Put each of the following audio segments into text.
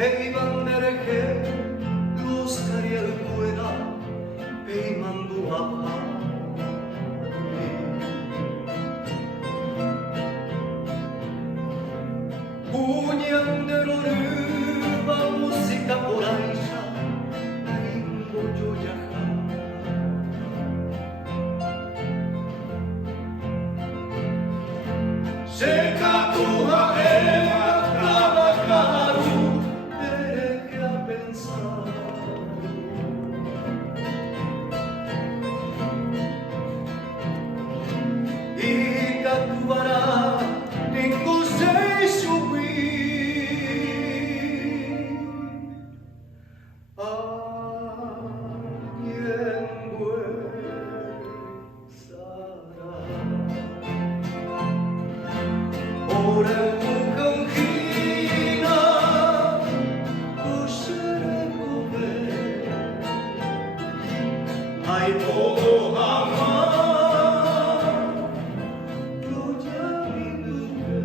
Heivan merke luoskaria kuena heiman duaha Kunyan deroruva musika poraisha Naingo jojaha Seka tuha ema trabajaru Ai pogo hama Roja minduke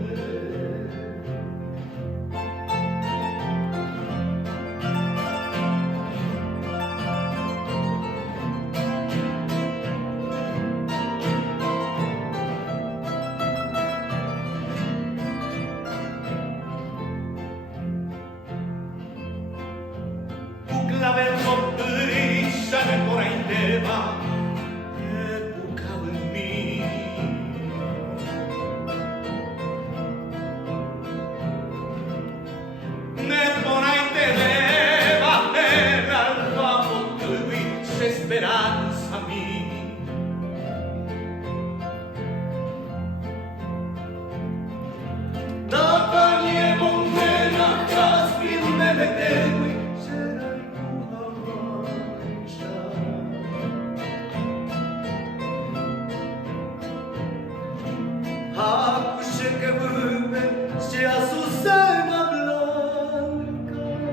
Uklavel soprisha ancora in tema e bucavo in me Nervona in televa nell'alba potui se speranza mi Da panie montena caspin nelle tegui Hakushe que vuelve se Azucena blanca.